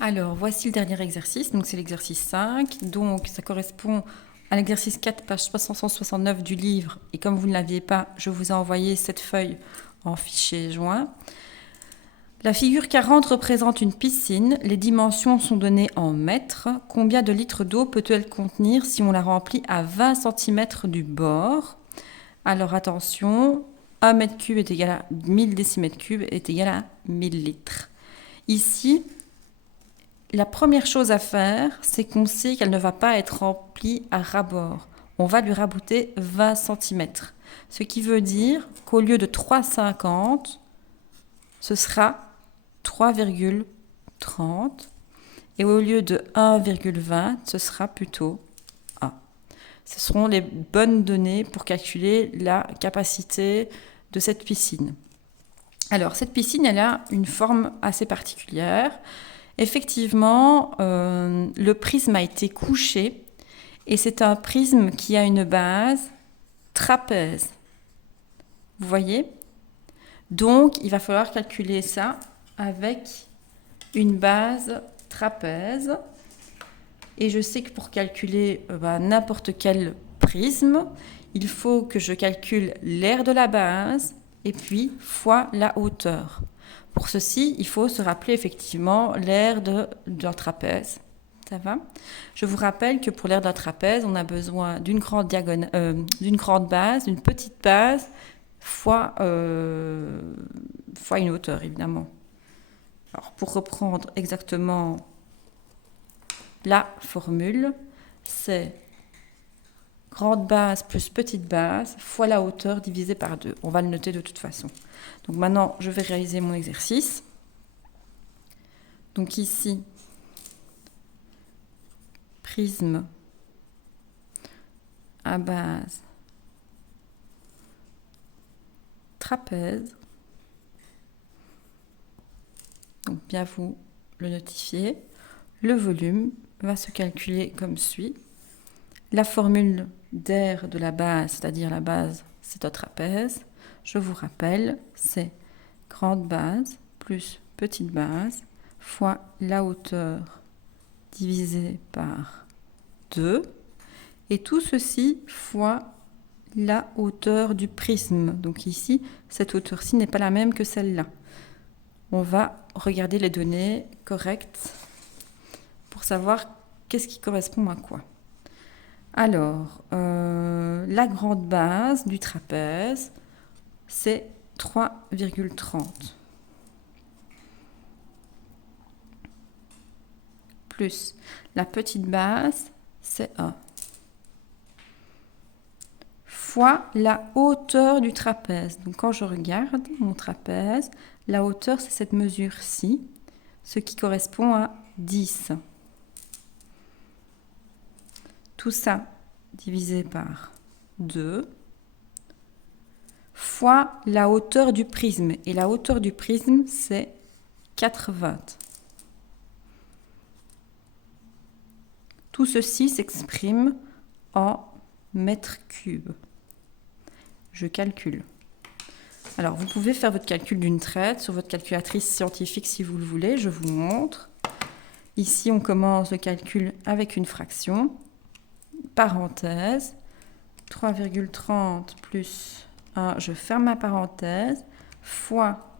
Alors, voici le dernier exercice. Donc, c'est l'exercice 5. Donc, ça correspond à l'exercice 4, page 369 du livre. Et comme vous ne l'aviez pas, je vous ai envoyé cette feuille en fichier joint. La figure 40 représente une piscine. Les dimensions sont données en mètres. Combien de litres d'eau peut-elle contenir si on la remplit à 20 cm du bord? Alors, attention, 1 mètre cube est égal à 1000 décimètres cubes est égal à 1000 litres. Ici, la première chose à faire, c'est qu'on sait qu'elle ne va pas être remplie à ras-bord. On va lui rabouter 20 cm. Ce qui veut dire qu'au lieu de 3,50, ce sera 3,30. Et au lieu de 1,20, ce sera plutôt 1. Ce seront les bonnes données pour calculer la capacité de cette piscine. Alors, cette piscine, elle a une forme assez particulière. Effectivement, le prisme a été couché et c'est un prisme qui a une base trapèze. Vous voyez? Donc, il va falloir calculer ça avec une base trapèze. Et je sais que pour calculer n'importe quel prisme, il faut que je calcule l'aire de la base et puis fois la hauteur. Pour ceci, il faut se rappeler effectivement l'aire d'un trapèze. Ça va? Je vous rappelle que pour l'aire d'un trapèze, on a besoin d'une grande base, d'une petite base, fois une hauteur, évidemment. Alors, pour reprendre exactement la formule, c'est grande base plus petite base fois la hauteur divisée par 2. On va le noter de toute façon. Donc maintenant, je vais réaliser mon exercice. Donc ici, prisme à base trapèze. Donc bien vous le notifiez. Le volume va se calculer comme suit. La formule d'aire de la base, c'est-à-dire la base, c'est un trapèze. Je vous rappelle, c'est grande base plus petite base fois la hauteur divisée par 2. Et tout ceci fois la hauteur du prisme. Donc ici, cette hauteur-ci n'est pas la même que celle-là. On va regarder les données correctes pour savoir qu'est-ce qui correspond à quoi. Alors, la grande base du trapèze, c'est 3,30. Plus la petite base, c'est 1. Fois la hauteur du trapèze. Donc quand je regarde mon trapèze, la hauteur, c'est cette mesure-ci, ce qui correspond à 10. Tout ça divisé par 2 fois la hauteur du prisme. Et la hauteur du prisme, c'est 4,20. Tout ceci s'exprime en mètres cubes. Je calcule. Alors, vous pouvez faire votre calcul d'une traite sur votre calculatrice scientifique si vous le voulez. Je vous montre. Ici, on commence le calcul avec une fraction. Parenthèse. 3,30 plus 1, je ferme ma parenthèse, fois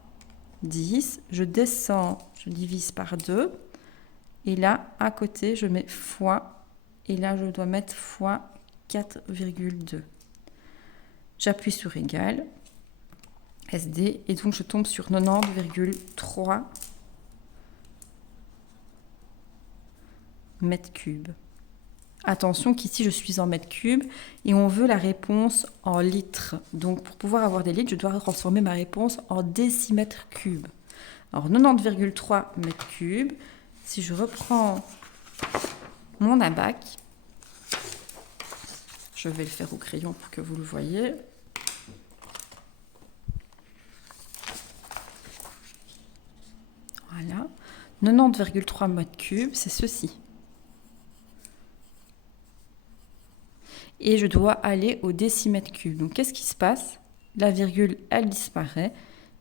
10. Je descends, je divise par 2. Et là, à côté, je mets fois. Et là, je dois mettre fois 4,2. J'appuie sur égal, SD, et donc je tombe sur 90,3 mètres cubes. Attention qu'ici, je suis en mètres cubes et on veut la réponse en litres. Donc, pour pouvoir avoir des litres, je dois transformer ma réponse en décimètres cubes. Alors, 90,3 mètres cubes. Si je reprends mon abac, je vais le faire au crayon pour que vous le voyez. Voilà. 90,3 mètres cubes, c'est ceci. Et je dois aller au décimètre cube. Donc, qu'est-ce qui se passe? La virgule, elle disparaît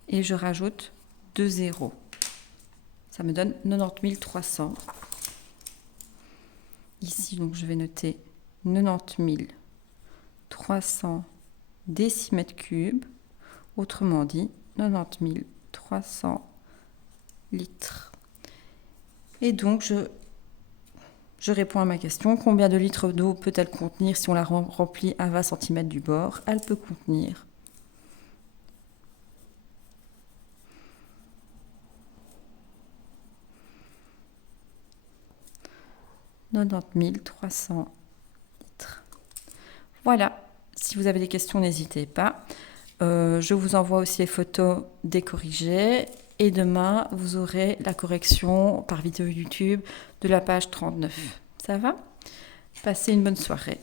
et je rajoute 2 zéros. Ça me donne 90 300. Ici, donc, je vais noter 90 300 décimètres cubes. Autrement dit, 90 300 litres. Et donc, je réponds à ma question. Combien de litres d'eau peut-elle contenir si on la remplit à 20 cm du bord? Elle peut contenir 90 300 litres. Voilà. Si vous avez des questions, n'hésitez pas. Je vous envoie aussi les photos des corrigés. Et demain, vous aurez la correction par vidéo YouTube de la page 39. Ça va? Passez une bonne soirée.